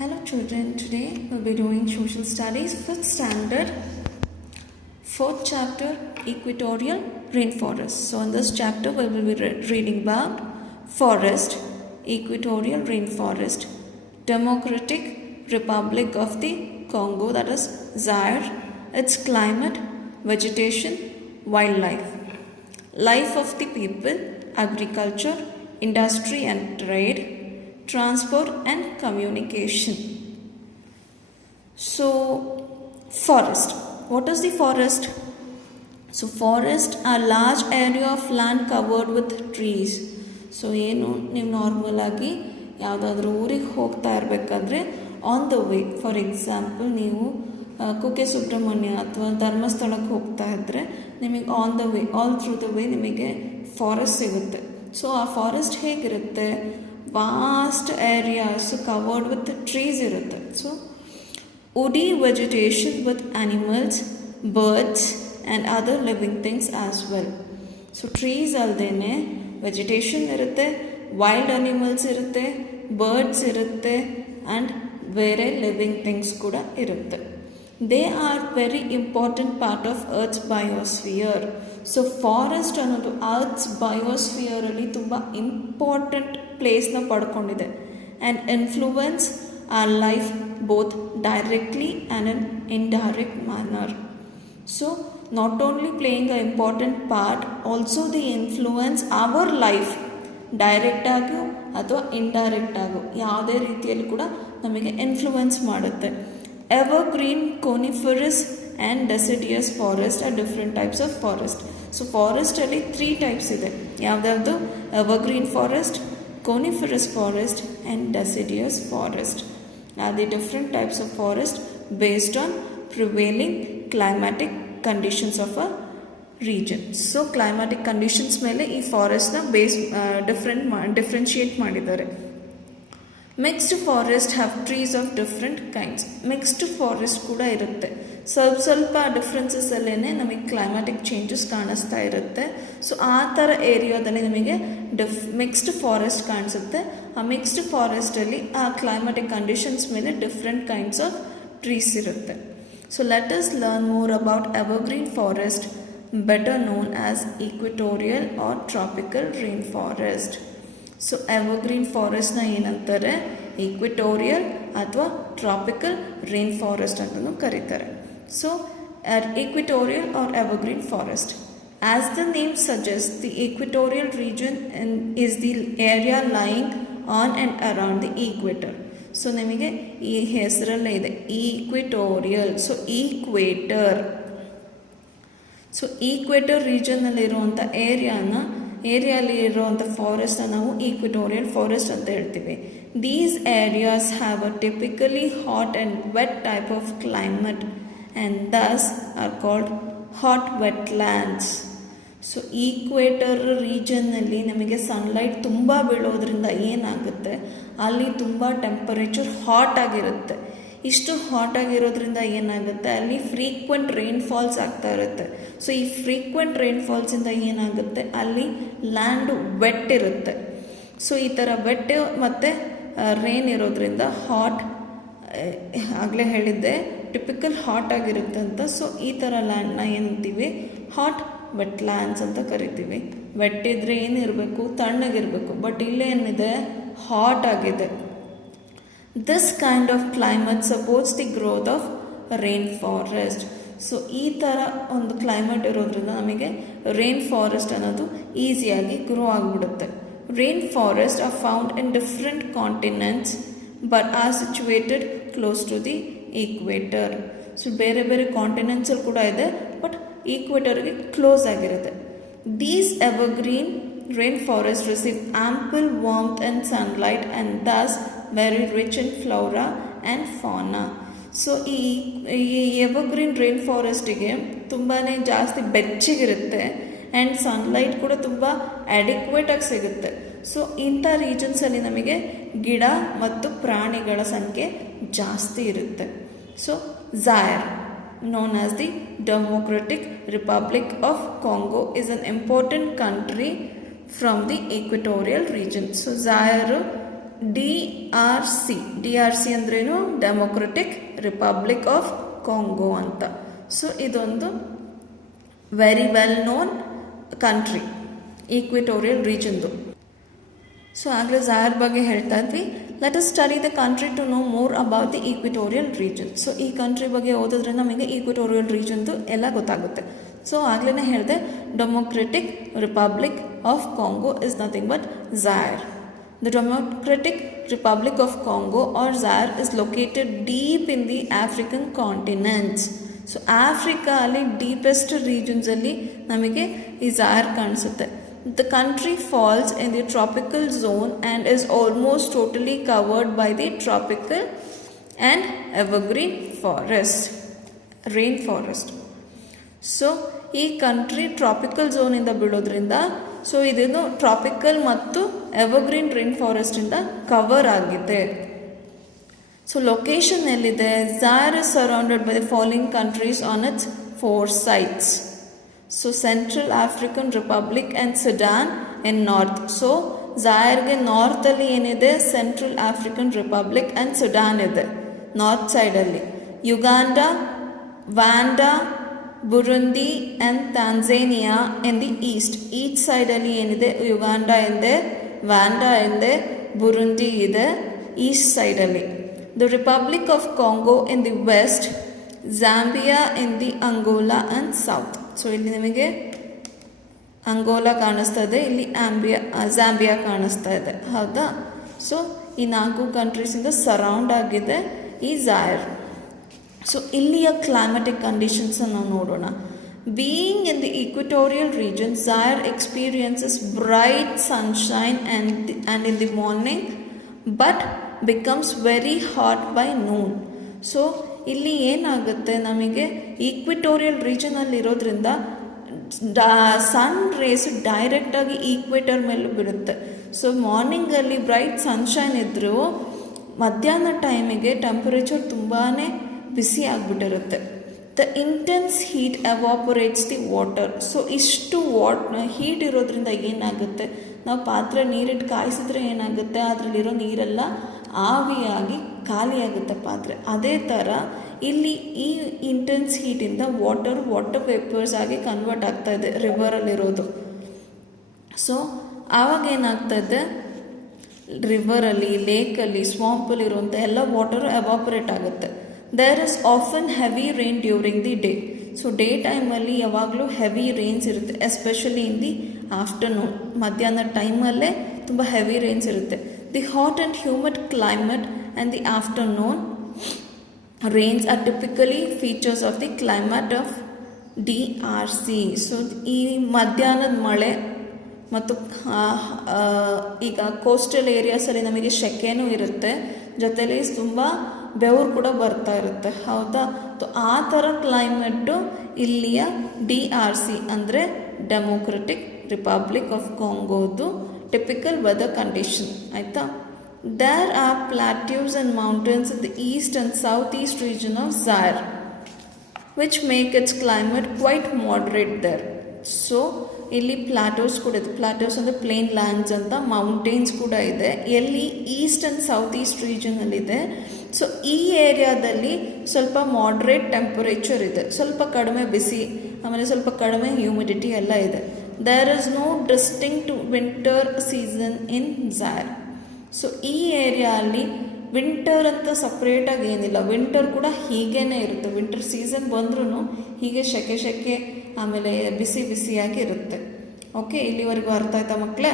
Hello children, today we'll be doing social studies 5th standard 4th chapter equatorial rainforest. So in this chapter we will be reading about forest, equatorial rainforest, Democratic Republic of the Congo, that is Zaire, its climate, vegetation, wildlife, life of the people, agriculture, industry and trade, transport and communication. So forest, what is the forest? So forest are large area of land covered with trees. So ಏನು ನೀವು normal ಆಗಿ ಯಾವುದಾದ್ರೂ ಊರಿಗೆ ಹೋಗ್ತಾ ಇರಬೇಕಾದ್ರೆ on the way, for example ನೀವು ಕುಕ್ಕೆ ಸುಬ್ರಹ್ಮಣ್ಯ ಅಥವಾ ಧರ್ಮಸ್ಥಳಕ್ಕೆ ಹೋಗ್ತಾ ಇದ್ದರೆ ನಿಮಗೆ on the way, all through the way ನಿಮಗೆ ಫಾರೆಸ್ಟ್ ಸಿಗುತ್ತೆ. ಸೊ ಆ ಫಾರೆಸ್ಟ್ ಹೇಗಿರುತ್ತೆ, vast areas covered with trees ಇರುತ್ತೆ. So woody vegetation with animals, birds and other living things as well. So trees ಅಲ್ಲದೇ ವೆಜಿಟೇಷನ್ ಇರುತ್ತೆ, ವೈಲ್ಡ್ ಅನಿಮಲ್ಸ್ ಇರುತ್ತೆ, birds ಇರುತ್ತೆ and ಬೇರೆ ಲಿವಿಂಗ್ ಥಿಂಗ್ಸ್ ಕೂಡ ಇರುತ್ತೆ. They are very important part of earth's biosphere. So forest ಅನ್ನೋದು earth's ಬಯೋಸ್ಫಿಯರಲ್ಲಿ ತುಂಬ ಇಂಪಾರ್ಟೆಂಟ್ ಪ್ಲೇಸ್ನ ಪಡ್ಕೊಂಡಿದೆ and influence our life both directly and in indirect manner. So not only playing an important part, also they influence our life direct ಆಗು ಅಥವಾ indirect ಆಗು ಯಾವುದೇ ರೀತಿಯಲ್ಲಿ ಕೂಡ ನಮಗೆ ಇನ್ಫ್ಲೂಯೆನ್ಸ್ ಮಾಡುತ್ತೆ. Evergreen, coniferous and deciduous forest are different types of forest. So ಫಾರೆಸ್ಟಲ್ಲಿ 3 types ಇದೆ. ಯಾವುದ್ಯಾವುದು? Evergreen forest, coniferous forest and deciduous forest are the different types of forest based on prevailing climatic conditions of a region. So climatic conditions ಮೇಲೆ ಈ ಫಾರೆಸ್ಟ್ನ differentiate ಮಾಡಿದ್ದಾರೆ. Mixed forest have trees of different kinds. Mixed forest ಕೂಡ ಇರುತ್ತೆ. ಸ್ವಲ್ಪ ಡಿಫ್ರೆನ್ಸಸ್ಸಲ್ಲೇ ನಮಗೆ climatic changes ಕಾಣಿಸ್ತಾ ಇರುತ್ತೆ. So ಆ ಥರ ಏರಿಯಾದಲ್ಲಿ ನಮಗೆ ಮಿಕ್ಸ್ಡ್ ಫಾರೆಸ್ಟ್ ಕಾಣಿಸುತ್ತೆ. ಆ ಮಿಕ್ಸ್ಡ್ ಫಾರೆಸ್ಟಲ್ಲಿ ಆ ಕ್ಲೈಮ್ಯಾಟಿಕ್ ಕಂಡೀಷನ್ಸ್ ಮೇಲೆ ಡಿಫ್ರೆಂಟ್ ಕೈಂಡ್ಸ್ ಆಫ್ ಟ್ರೀಸ್ ಇರುತ್ತೆ. So let us learn more about evergreen forest, better known as equatorial or tropical rain forest. So evergreen ಫಾರೆಸ್ಟ್ನ ಏನಂತಾರೆ? ಈಕ್ವಿಟೋರಿಯಲ್ ಅಥವಾ ಟ್ರಾಪಿಕಲ್ ರೈನ್ ಫಾರೆಸ್ಟ್ ಅಂತಲೂ ಕರೀತಾರೆ. So equatorial or evergreen forest, as the name suggests, the equatorial region is the area lying on and around the equator. So ನಿಮಗೆ ಈ ಹೆಸರಲ್ಲೇ ಇದೆ equatorial. So equator, so equator ರೀಜನ್ನಲ್ಲಿರುವಂಥ ಏರಿಯಾಲಿ ಇರುವಂಥ ಫಾರೆಸ್ಟ್ನ ನಾವು ಈಕ್ವಿಟೋರಿಯಲ್ ಫಾರೆಸ್ಟ್ ಅಂತ ಹೇಳ್ತೀವಿ. These areas have a typically hot and wet type of climate and thus are called hot wetlands. So equator ರೀಜನ್ನಲ್ಲಿ ನಮಗೆ ಸನ್ಲೈಟ್ ತುಂಬ ಬೀಳೋದ್ರಿಂದ ಏನಾಗುತ್ತೆ, ಅಲ್ಲಿ ತುಂಬ ಟೆಂಪರೇಚರ್ ಹಾಟ್ ಆಗಿರುತ್ತೆ. ಇಷ್ಟು ಹಾಟ್ ಆಗಿರೋದ್ರಿಂದ ಏನಾಗುತ್ತೆ, ಅಲ್ಲಿ ಫ್ರೀಕ್ವೆಂಟ್ ರೈನ್ಫಾಲ್ಸ್ ಆಗ್ತಾ ಇರುತ್ತೆ. ಸೊ ಈ ಫ್ರೀಕ್ವೆಂಟ್ ರೈನ್ಫಾಲ್ಸಿಂದ ಏನಾಗುತ್ತೆ, ಅಲ್ಲಿ ಲ್ಯಾಂಡು ವೆಟ್ ಇರುತ್ತೆ. ಸೊ ಈ ಥರ ವೆಟ್ ಮತ್ತು ರೈನ್ ಇರೋದ್ರಿಂದ ಹಾಟ್, ಆಗಲೇ ಹೇಳಿದ್ದೆ ಟಿಪಿಕಲ್ ಹಾಟ್ ಆಗಿರುತ್ತೆ ಅಂತ. ಸೊ ಈ ಥರ ಲ್ಯಾಂಡ್ನ ಏನಂತೀವಿ? ಹಾಟ್ ವೆಟ್ಲ್ಯಾಂಡ್ಸ್ ಅಂತ ಕರಿತೀವಿ. ವೆಟ್ ಇದ್ದರೆ ಏನಿರಬೇಕು? ತಣ್ಣಗಿರಬೇಕು. ಬಟ್ ಇಲ್ಲೇನಿದೆ? ಹಾಟ್ ಆಗಿದೆ. This kind of climate supports the growth of rain forest. So ಈ ಥರ ಒಂದು ಕ್ಲೈಮೇಟ್ ಇರೋದ್ರಿಂದ ನಮಗೆ ರೈನ್ ಫಾರೆಸ್ಟ್ ಅನ್ನೋದು ಈಸಿಯಾಗಿ ಗ್ರೋ ಆಗಿಬಿಡುತ್ತೆ. Rain forest are found in different continents but are situated close to the equator. So ಬೇರೆ ಬೇರೆ ಕಾಂಟಿನೆಂಟ್ಸಲ್ಲಿ ಕೂಡ ಇದೆ, ಬಟ್ ಈಕ್ವೇಟರ್ಗೆ ಕ್ಲೋಸ್ ಆಗಿರುತ್ತೆ. These evergreen rain forest receive ample warmth and sunlight and thus very rich in flora and fauna. So ಈ evergreen rain ಫಾರೆಸ್ಟಿಗೆ ತುಂಬಾ ಜಾಸ್ತಿ ಬೆಚ್ಚಗಿರುತ್ತೆ ಆ್ಯಂಡ್ ಸನ್ಲೈಟ್ ಕೂಡ ತುಂಬ ಅಡಿಕ್ವೇಟಾಗಿ ಸಿಗುತ್ತೆ. ಸೊ ಇಂಥ ರೀಜನ್ಸಲ್ಲಿ ನಮಗೆ ಗಿಡ ಮತ್ತು ಪ್ರಾಣಿಗಳ ಸಂಖ್ಯೆ ಜಾಸ್ತಿ ಇರುತ್ತೆ. So Zaire, known as the Democratic Republic of Congo, is an important country from the equatorial region. So Zaire DRC ಅಂದ್ರೇನು, ಡೆಮೊಕ್ರೆಟಿಕ್ ರಿಪಬ್ಲಿಕ್ ಆಫ್ ಕಾಂಗೋ ಅಂತ. ಸೊ ಇದೊಂದು very well known country, equatorial ರೀಜನ್ದು. ಸೊ ಆಗಲೇ Zaire ಬಗ್ಗೆ ಹೇಳ್ತಾ ಇದ್ವಿ. Let us study the country to know more about the equatorial region. So ಈ country ಬಗ್ಗೆ ಓದಿದ್ರೆ ನಮಗೆ ಈಕ್ವಿಟೋರಿಯಲ್ ರೀಜನ್ದು ಎಲ್ಲ ಗೊತ್ತಾಗುತ್ತೆ. ಸೊ ಆಗಲೇ ಹೇಳಿದೆ, Democratic Republic of Congo is nothing but Zaire. The Democratic Republic of Congo or Zaire is located deep in the African continent. So Africa ಅಲ್ಲಿ deepest regions ಅಲ್ಲಿ ನಮಗೆ ಈ ಝಾಯರ್ ಕಾಣಿಸುತ್ತೆ. The country falls in the tropical zone and is almost totally covered by the tropical and evergreen forest, rainforest. So ಈ country tropical ಝೋನಿಂದ ಬೀಳೋದ್ರಿಂದ so ಇದನ್ನು tropical ಮತ್ತು ಎವರ್ಗ್ರೀನ್ ರೈನ್ ಫಾರೆಸ್ಟಿಂದ ಕವರ್ ಆಗಿದೆ. ಸೊ ಲೊಕೇಶನ್ ಎಲ್ಲಿದೆ? Zaire is surrounded by the following countries on its 4 sides. So Central African Republic and Sudan in north. So ಝಾಯರ್ಗೆ ನಾರ್ತಲ್ಲಿ ಏನಿದೆ? Central African Republic and Sudan ಇದೆ north ಸೈಡಲ್ಲಿ. Uganda, Rwanda, Burundi and Tanzania in the east. East ಸೈಡಲ್ಲಿ ಏನಿದೆ? ಯುಗಾಂಡ ಇದೆ, ವ್ಯಾಂಡಾ ಇದೆ, Burundi ಇದೆ ಈಸ್ಟ್ ಸೈಡಲ್ಲಿ. The Republic of Congo in the west, Zambia in the Angola and south. So ಇಲ್ಲಿ ನಿಮಗೆ ಅಂಗೋಲಾ ಕಾಣಿಸ್ತಾ ಇದೆ, ಇಲ್ಲಿ ಝಾಂಬಿಯಾ ಕಾಣಿಸ್ತಾ ಇದೆ, ಹೌದಾ? ಸೊ ಈ 4 ಕಂಟ್ರೀಸಿಂದ ಸರೌಂಡ್ ಆಗಿದೆ ಈ ಝಾಯರ್. ಸೊ ಇಲ್ಲಿಯ ಕ್ಲೈಮ್ಯಾಟಿಕ್ ಕಂಡೀಷನ್ಸನ್ನು ನಾವು ನೋಡೋಣ. Being in the equatorial region, Zaire experiences bright sunshine and in the morning but becomes very hot by noon. So ಇಲ್ಲಿ ಏನಾಗುತ್ತೆ, ನಮಗೆ ಈಕ್ವಿಟೋರಿಯಲ್ ರೀಜನಲ್ಲಿ ಇರೋದ್ರಿಂದ ಸನ್ ರೇಸ್ ಡೈರೆಕ್ಟಾಗಿ ಈಕ್ವೇಟರ್ ಮೇಲೂ ಬೀಳುತ್ತೆ. ಸೊ ಮಾರ್ನಿಂಗಲ್ಲಿ ಬ್ರೈಟ್ ಸನ್ಶೈನ್ ಇದ್ದರೂ ಮಧ್ಯಾಹ್ನ ಟೈಮಿಗೆ ಟೆಂಪರೇಚರ್ ತುಂಬಾ ಬಿಸಿ ಆಗಿಬಿಟ್ಟಿರುತ್ತೆ. The intense heat evaporates the water. So ಇಷ್ಟು ಹೀಟ್ ಇರೋದ್ರಿಂದ ಏನಾಗುತ್ತೆ, ನಾವು ಪಾತ್ರೆ ನೀರಿಟ್ಟು ಕಾಯಿಸಿದ್ರೆ ಏನಾಗುತ್ತೆ, ಅದರಲ್ಲಿರೋ ನೀರೆಲ್ಲ ಆವಿಯಾಗಿ ಖಾಲಿಯಾಗುತ್ತೆ ಪಾತ್ರೆ. ಅದೇ ಥರ ಇಲ್ಲಿ ಈ ಇಂಟೆನ್ಸ್ ಹೀಟಿಂದ ವಾಟರ್ ವೇಪರ್ಸ್ ಆಗಿ ಕನ್ವರ್ಟ್ ಆಗ್ತಾ ಇದೆ ರಿವರಲ್ಲಿರೋದು. ಸೊ ಆವಾಗ ಏನಾಗ್ತದೆ, ರಿವರಲ್ಲಿ, ಲೇಕಲ್ಲಿ, ಸ್ವಾಂಪಲ್ಲಿ ಇರುವಂಥ ಎಲ್ಲ ವಾಟರು ಎವಾಪರೇಟ್ ಆಗುತ್ತೆ. There is often heavy rain during the day. So day ಟೈಮಲ್ಲಿ ಯಾವಾಗಲೂ ಹೆವಿ ರೈನ್ಸ್ ಇರುತ್ತೆ, ಎಸ್ಪೆಷಲಿ ಇನ್ ದಿ ಆಫ್ಟರ್ನೂನ್, ಮಧ್ಯಾಹ್ನ ಟೈಮಲ್ಲೇ ತುಂಬ ಹೆವಿ ರೈನ್ಸ್ ಇರುತ್ತೆ. The hot and humid climate and the afternoon rains are typically features of the climate of DRC. So ಈ ಮಧ್ಯಾಹ್ನದ ಮಳೆ ಮತ್ತು ಈಗ ಕೋಸ್ಟಲ್ ಏರಿಯಾಸಲ್ಲಿ ನಮಗೆ ಸೆಕೆನೂ ಇರುತ್ತೆ, ಜೊತೆಲಿ ತುಂಬ ಬೆವರು ಕೂಡ ಬರ್ತಾ ಇರುತ್ತೆ, ಹೌದಾ? ಸೊ ಆ ಥರ ಕ್ಲೈಮೇಟು ಇಲ್ಲಿಯ DRC ಅಂದರೆ ಡೆಮೊಕ್ರೆಟಿಕ್ ರಿಪಬ್ಲಿಕ್ ಆಫ್ ಕಾಂಗೋದು ಟಿಪಿಕಲ್ ವೆದರ್ ಕಂಡೀಷನ್, ಆಯಿತಾ? There are plateaus and mountains in the east and southeast region of Zaire, which make its climate quite moderate there. So ಇಲ್ಲಿ ಪ್ಲಾಟೋಸ್ ಕೂಡ ಇದೆ. ಪ್ಲಾಟೋಸ್ ಅಂದರೆ ಪ್ಲೇನ್ ಲ್ಯಾಂಡ್ಸ್ ಅಂತ, mountains ಕೂಡ ಇದೆ. ಎಲ್ಲಿ? ಈಸ್ಟ್ ಆ್ಯಂಡ್ ಸೌತ್ ಈಸ್ಟ್ ರೀಜನಲ್ಲಿದೆ. ಸೊ ಈ ಏರಿಯಾದಲ್ಲಿ ಸ್ವಲ್ಪ ಮಾಡ್ರೇಟ್ ಟೆಂಪರೇಚರ್ ಇದೆ, ಸ್ವಲ್ಪ ಕಡಿಮೆ ಬಿಸಿ, ಆಮೇಲೆ ಸ್ವಲ್ಪ ಕಡಿಮೆ ಹ್ಯೂಮಿಡಿಟಿ ಎಲ್ಲ ಇದೆ. There is no distinct winter season in Zaire. So ಈ ಏರಿಯಾ ಅಲ್ಲಿ ವಿಂಟರ್ ಅಂತ ಸಪ್ರೇಟಾಗಿ ಏನಿಲ್ಲ, ವಿಂಟರ್ ಕೂಡ ಹೀಗೇ ಇರುತ್ತೆ. ವಿಂಟರ್ ಸೀಸನ್ ಬಂದ್ರೂ ಹೀಗೆ ಸೆಕೆ ಆಮೇಲೆ ಬಿಸಿಯಾಗಿ ಇರುತ್ತೆ. ಓಕೆ, ಇಲ್ಲಿವರೆಗೂ ಅರ್ಥ ಆಯ್ತಾ ಮಕ್ಕಳೇ?